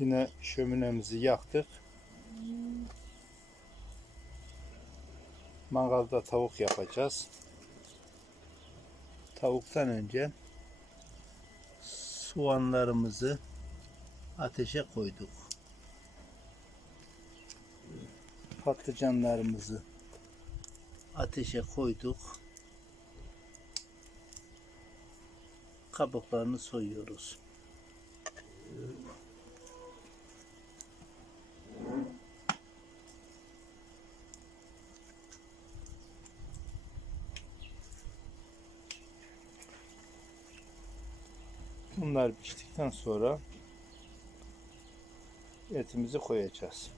Yine şöminemizi yaktık. Mangalda tavuk yapacağız. Tavuktan önce soğanlarımızı ateşe koyduk. Patlıcanlarımızı ateşe koyduk. Kabuklarını soyuyoruz. Bunlar piştikten sonra etimizi koyacağız.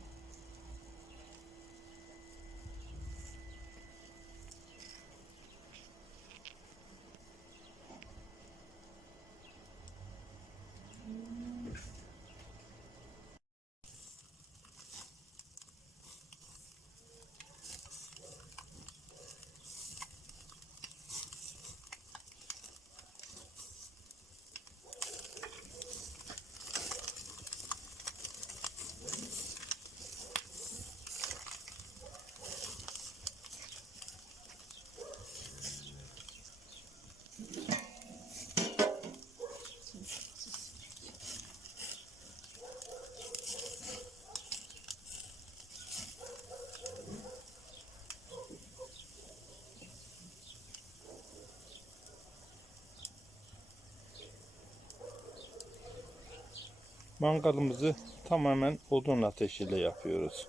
Mangalımızı tamamen odun ateşiyle yapıyoruz.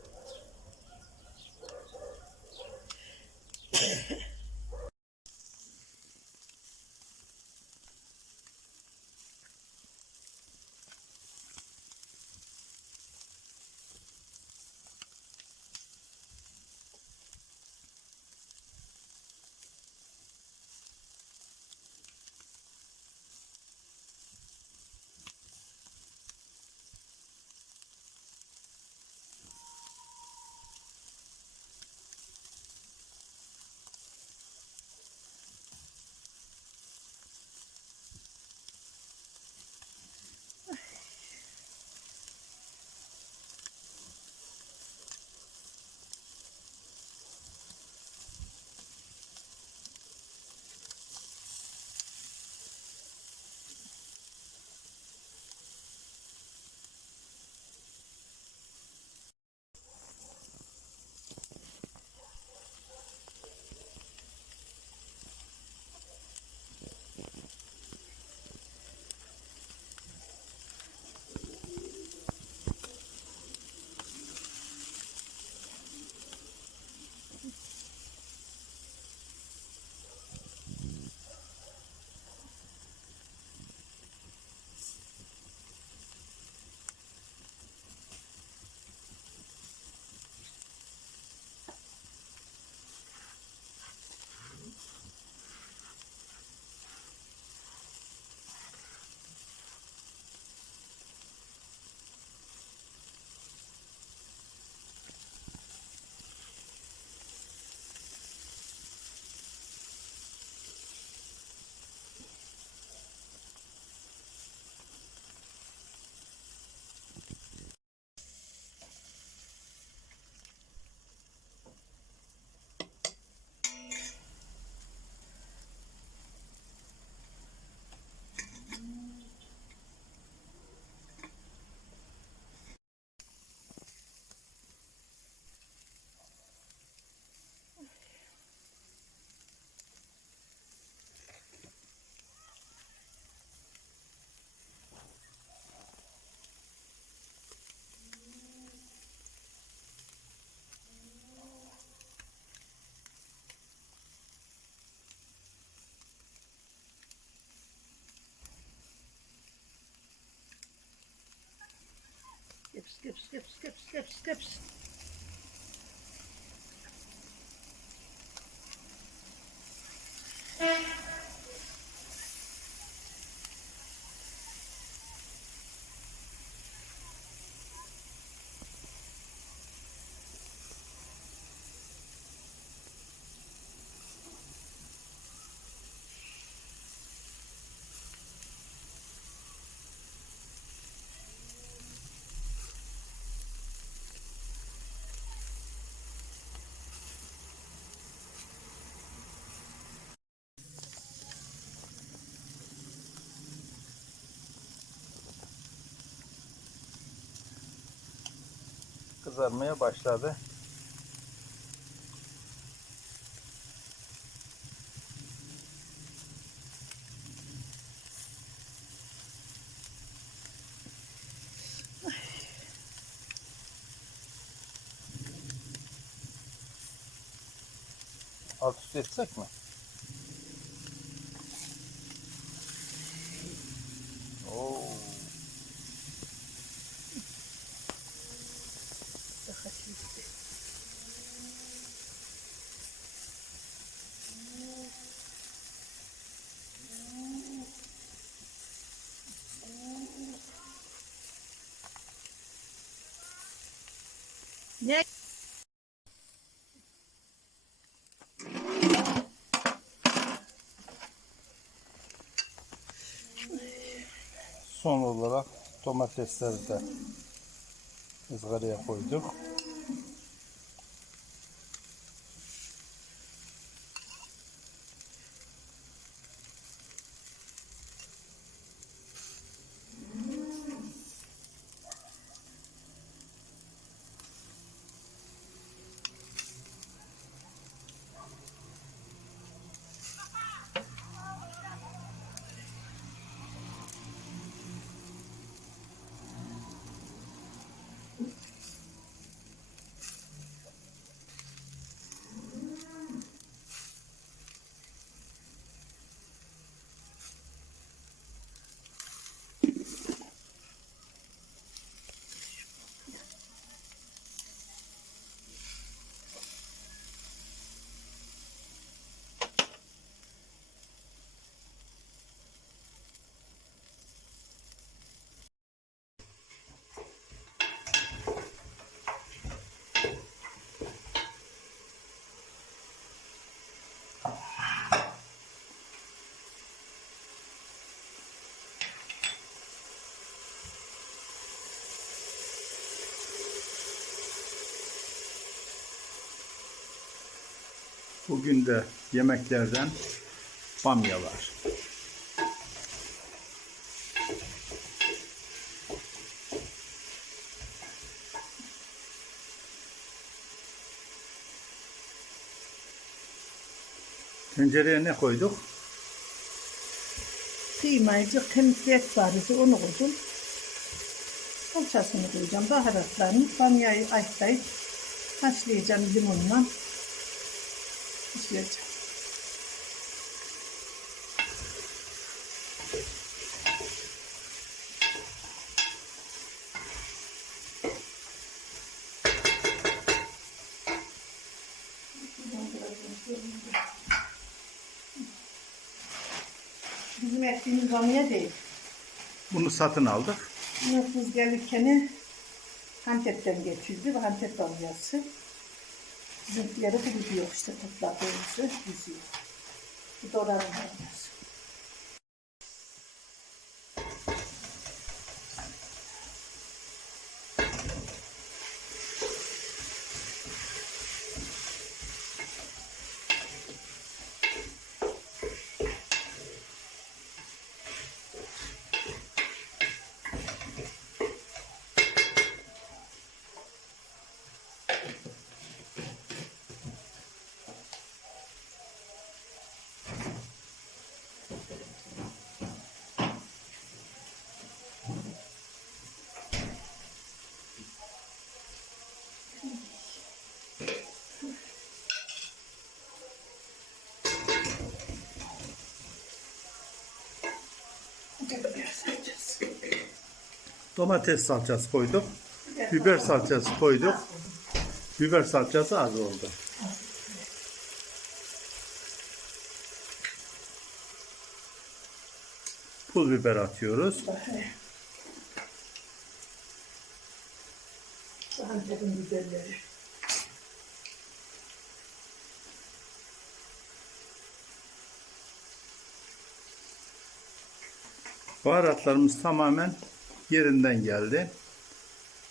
Skips. kızarmaya başladı. Alt üst etsek mi? Oo. Ne? Son olarak domatesleri de ızgaraya koyduk. Bugün de yemeklerden bamya var. Tencereye ne koyduk? Kıymaycık, kemikli et var idi, onu koydum. Salçasını koyacağım, baharatlarını, bamyayı ayıklayıp haşlayacağım limonla. Pişireceğim. Bizim ektiğimiz bamya değil. Bunu satın aldık. Biz gelirken Antep'ten getirdi. Antep bamyası. Bizimkileri bu gidiyor işte topladığımızı yüzüyor. Bu da oranın bamyası. Domates salçası koyduk. Biber salçası koyduk. Biber salçası az oldu. Pul biber atıyoruz. Antep'in biberleri. Baharatlarımız tamamen yerinden geldi.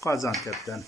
Gaziantep'ten.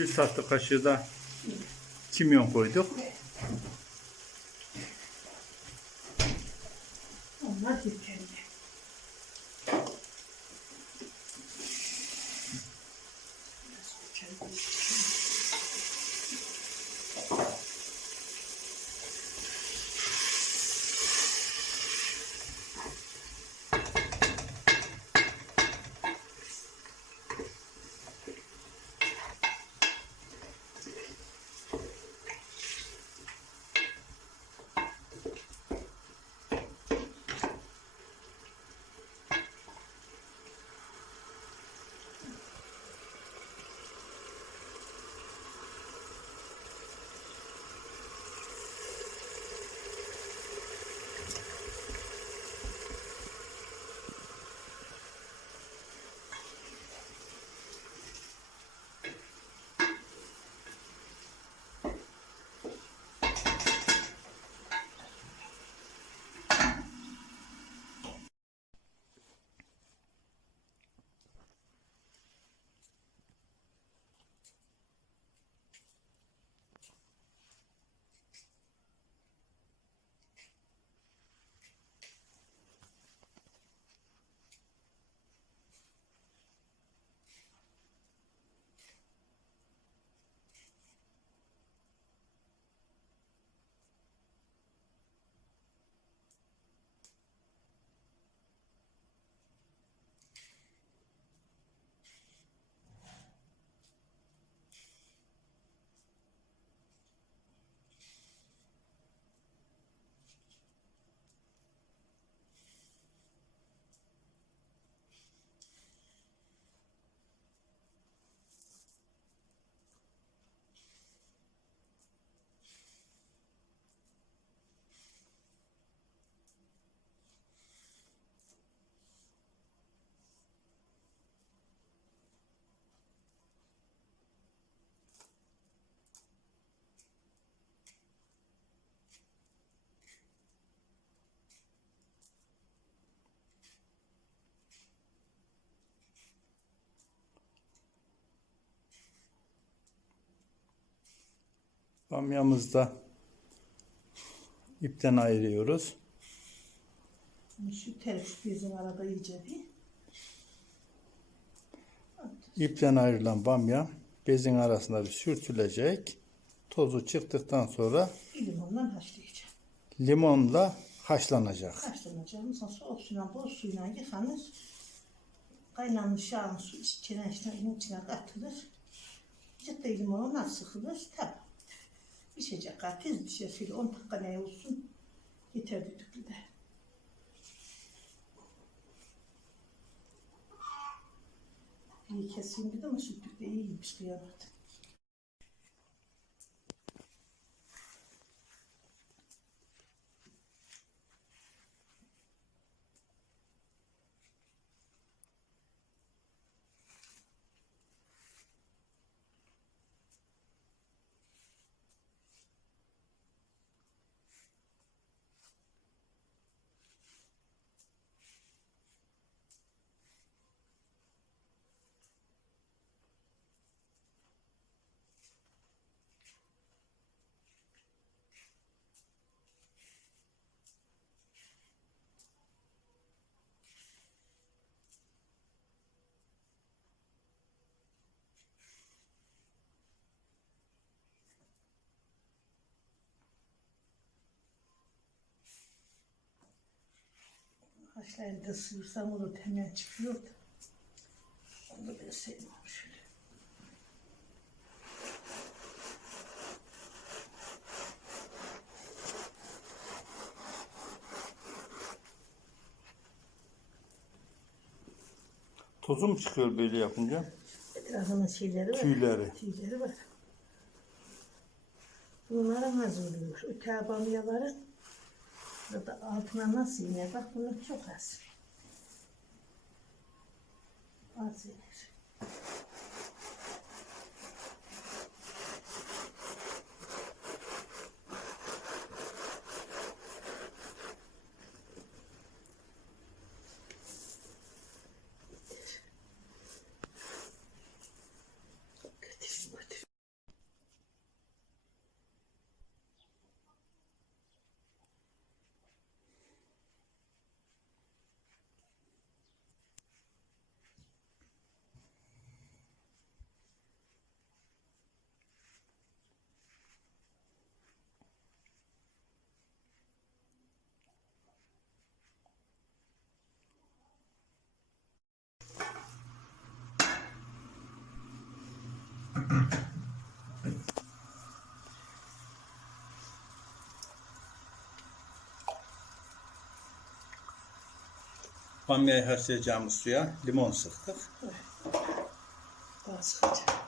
Bir tatlı kaşığı da kimyon koyduk. Onlar yeterli. Bamyamızı da ipten ayırıyoruz. Şu ters bizim arada iyice bir. İpten ayrılan bamya bezin arasında bir sürtülecek. Tozu çıktıktan sonra Limonla haşlayacağım. limonla haşlanacak. Haşlanacağım. Sonra soğuk suyla, bol suyla yıkanır. Kaynanmış yağın su içine katılır. Ciddi limonla sıkılır. Tabi. Pişecek. Tez pişesiyle 10 dakika ne olsun. Yeter düdüklü de. İyi keseyim dedim ama sütlük de iyiymiş kıyamadım. Haşlayınca sıyırsam olur hemen çıkıyor da. Onu da ben sevmem şöyle. Tozu mu çıkıyor böyle yapınca? Etrafının şeyleri var. Tüyleri. Var. Bunların az oluyor. Öte bamyaların da altına nasıl iner? Bak bunun çok az. Az iner. Bamyayı haşlayacağımız suya limon sıktık. Daha sıkacağım.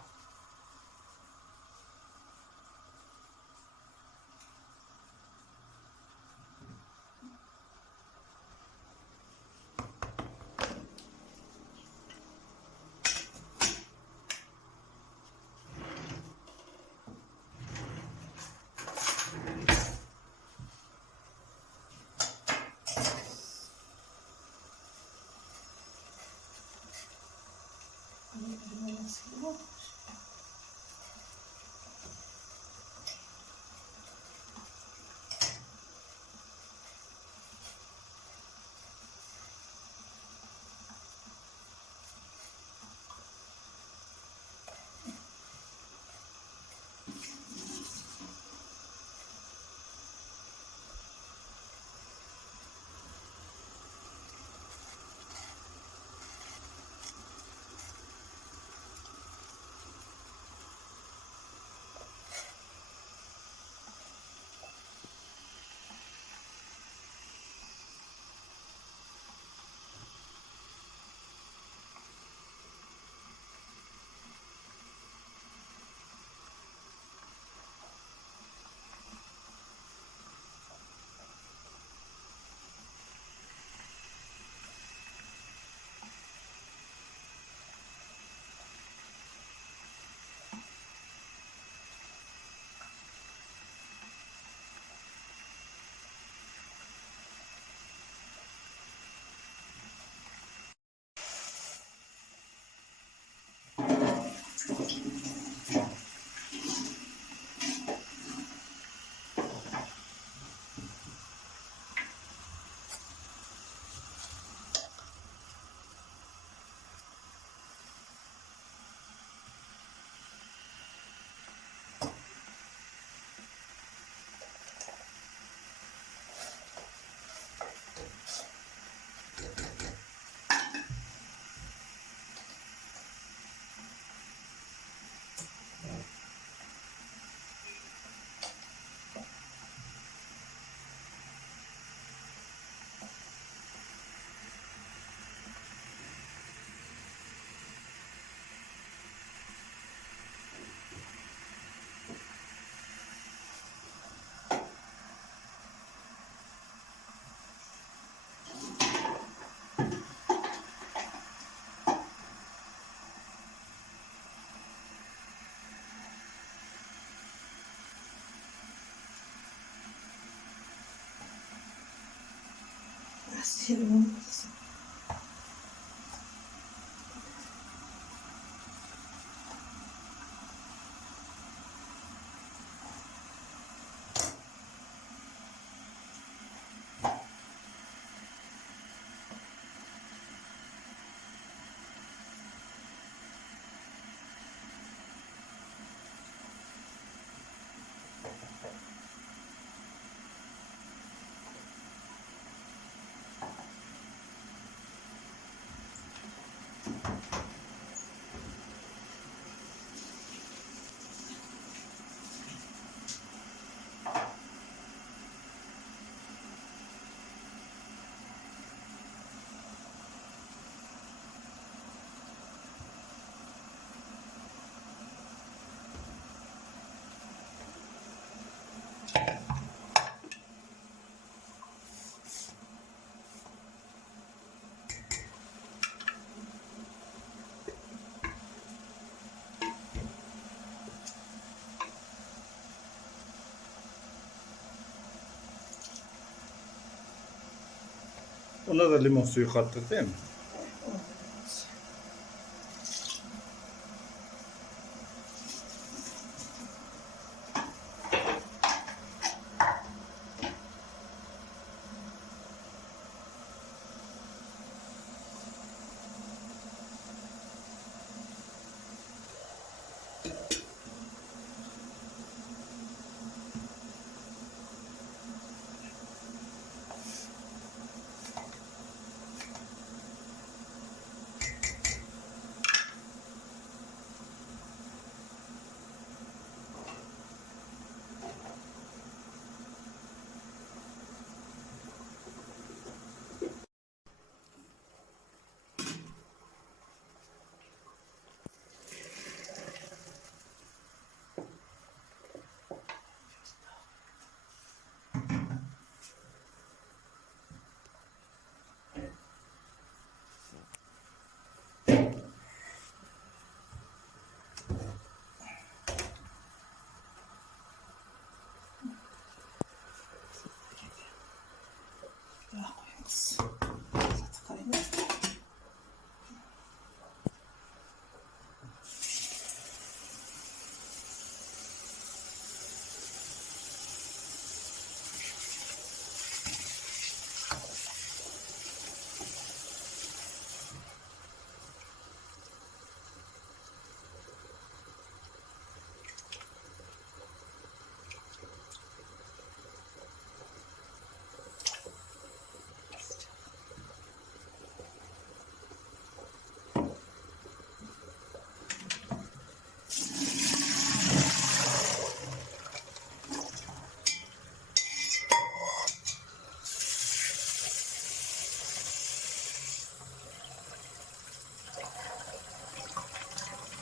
Serum. Ona da limon suyu kattık değil mi? az. Kaynar.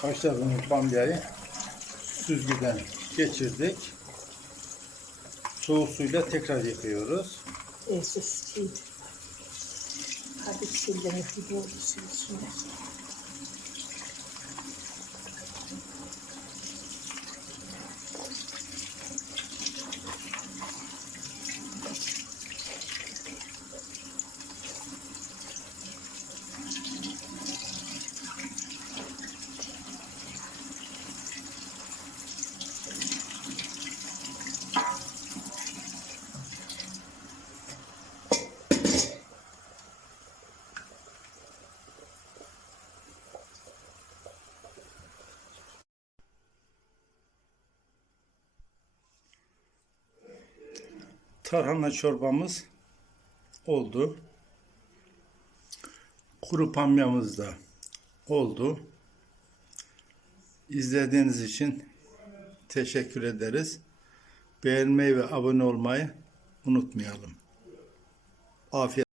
Haşladığımız bamyayı süzgüden geçirdik. Soğuk suyla tekrar yıkıyoruz. Siz şey, hadi silden gibi oldu silsinler. Tarhana çorbamız oldu. Kuru bamyamız da oldu. İzlediğiniz için teşekkür ederiz. Beğenmeyi ve abone olmayı unutmayalım. Afiyet